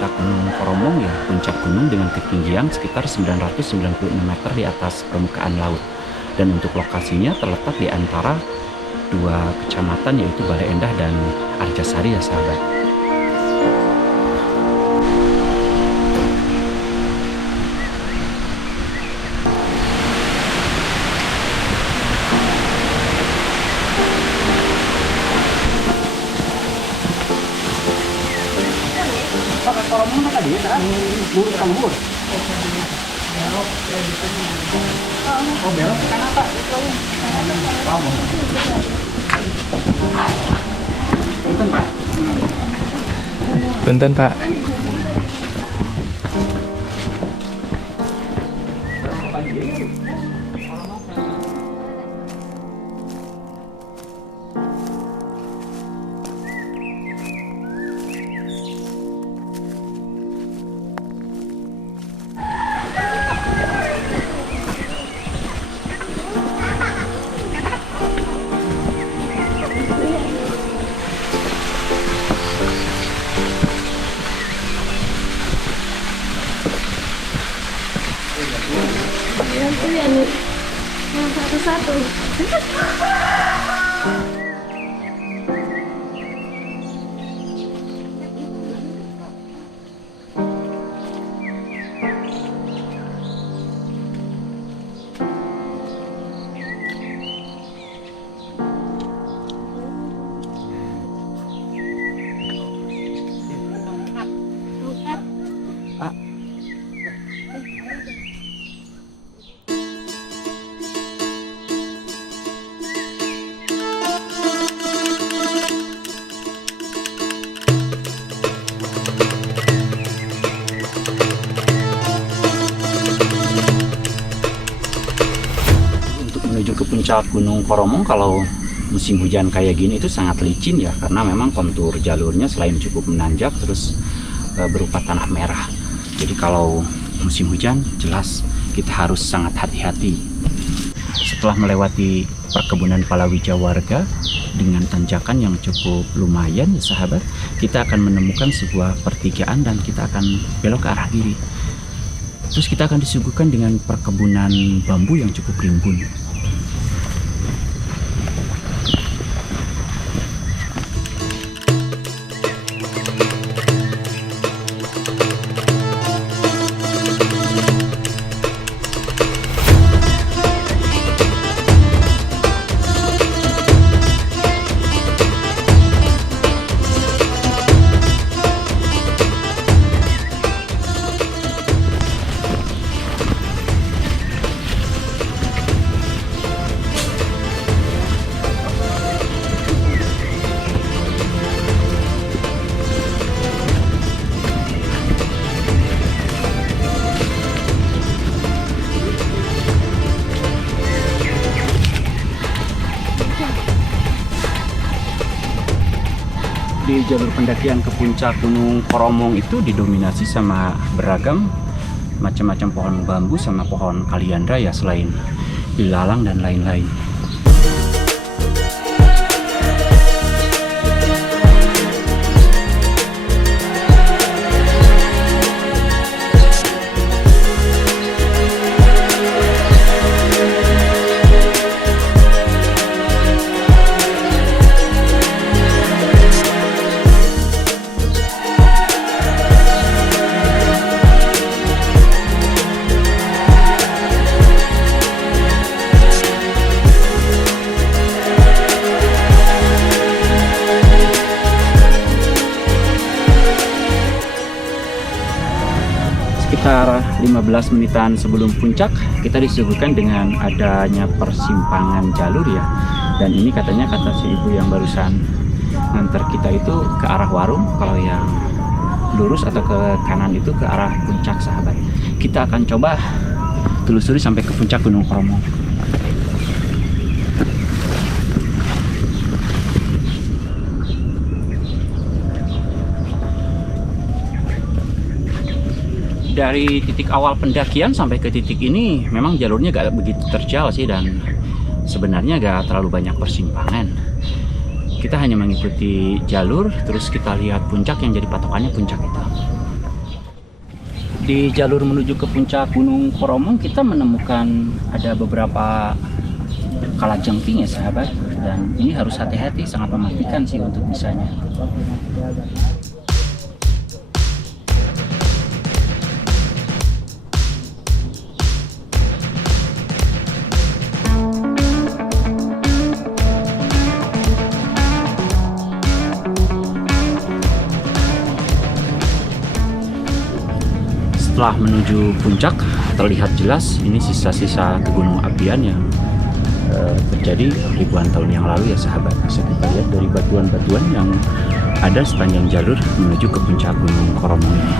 puncak Gunung Koromong ya, puncak gunung dengan ketinggian sekitar 996 meter di atas permukaan laut. Dan untuk lokasinya terletak di antara dua kecamatan yaitu Bale Endah dan Arjasari ya sahabat. Koromong tadi ya, lurus lembur. Oh belok ke kanan Pak. Punten Pak. Punten Pak. Yang satu-satu. Menuju ke puncak Gunung Koromong kalau musim hujan kayak gini itu sangat licin ya, karena memang kontur jalurnya selain cukup menanjak terus berupa tanah merah. Jadi kalau musim hujan jelas kita harus sangat hati-hati. Setelah melewati perkebunan palawija warga dengan tanjakan yang cukup lumayan ya sahabat, kita akan menemukan sebuah pertigaan dan kita akan belok ke arah kiri. Terus kita akan disuguhkan dengan perkebunan bambu yang cukup rimbun. Di jalur pendakian ke puncak Gunung Koromong itu didominasi sama beragam macam-macam pohon bambu sama pohon kaliandra ya, selain ilalang dan lain-lain. Sekitar 15 menitan sebelum puncak kita disuguhkan dengan adanya persimpangan jalur ya, dan ini katanya kata si ibu yang barusan nganter kita itu ke arah warung, kalau yang lurus atau ke kanan itu ke arah puncak sahabat. Kita akan coba telusuri sampai ke puncak Gunung Koromong. Dari titik awal pendakian sampai ke titik ini memang jalurnya gak begitu terjal sih, dan sebenarnya gak terlalu banyak persimpangan. Kita hanya mengikuti jalur, terus kita lihat puncak yang jadi patokannya puncak itu. Di jalur menuju ke puncak Gunung Koromong kita menemukan ada beberapa kalajengking ya sahabat, dan ini harus hati-hati, sangat mematikan sih untuk bisanya. Setelah menuju puncak, terlihat jelas ini sisa-sisa kegunung apian yang terjadi ribuan tahun yang lalu ya sahabat. Bisa kita lihat dari batuan-batuan yang ada sepanjang jalur menuju ke puncak Gunung Koromong ini.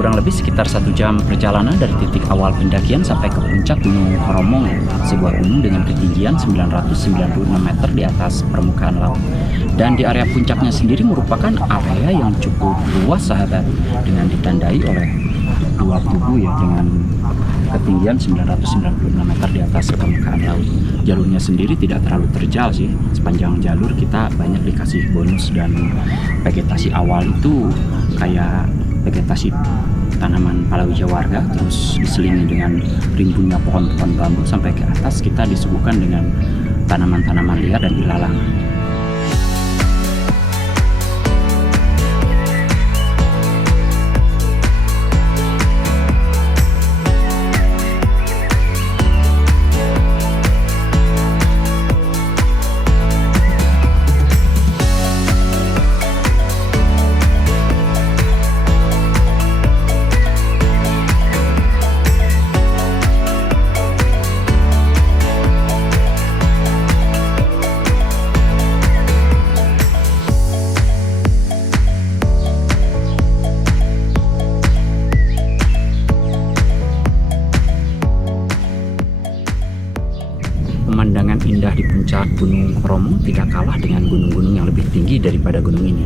Kurang lebih sekitar 1 jam perjalanan dari titik awal pendakian sampai ke puncak Gunung Koromong, sebuah gunung dengan ketinggian 996 meter di atas permukaan laut. Dan di area puncaknya sendiri merupakan area yang cukup luas sahabat, dengan ditandai oleh 2 tugu ya, dengan ketinggian 996 meter di atas permukaan laut. Jalurnya sendiri tidak terlalu terjal sih, sepanjang jalur kita banyak dikasih bonus, dan vegetasi awal itu kayak vegetasi tanaman palawija warga, terus diselingi dengan rimbunnya pohon-pohon bambu, sampai ke atas kita disuguhkan dengan tanaman-tanaman liar dan ilalang. Pemandangan indah di puncak Gunung Koromong tidak kalah dengan gunung-gunung yang lebih tinggi daripada gunung ini.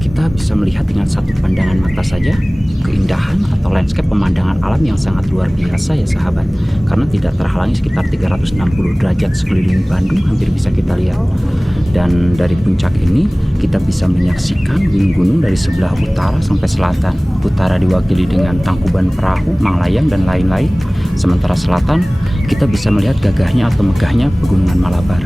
Kita bisa melihat dengan satu pandangan mata saja keindahan atau landscape pemandangan alam yang sangat luar biasa ya sahabat, karena tidak terhalangi sekitar 360 derajat sekeliling Bandung hampir bisa kita lihat. Dan dari puncak ini kita bisa menyaksikan gunung-gunung dari sebelah utara sampai selatan. Utara diwakili dengan Tangkuban Perahu, Manglayang, dan lain-lain. Sementara selatan kita bisa melihat gagahnya atau megahnya Pegunungan Malabar.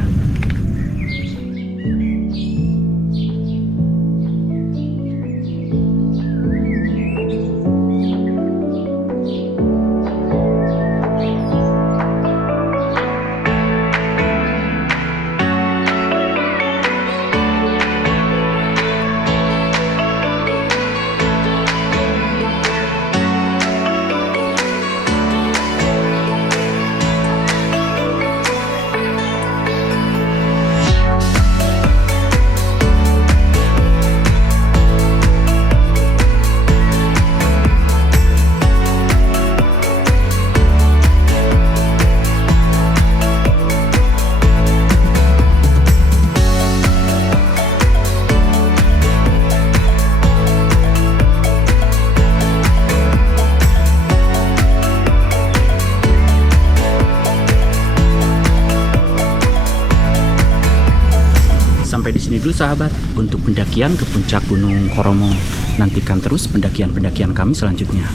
Sampai di sini dulu sahabat untuk pendakian ke puncak Gunung Koromong. Nantikan terus pendakian-pendakian kami selanjutnya.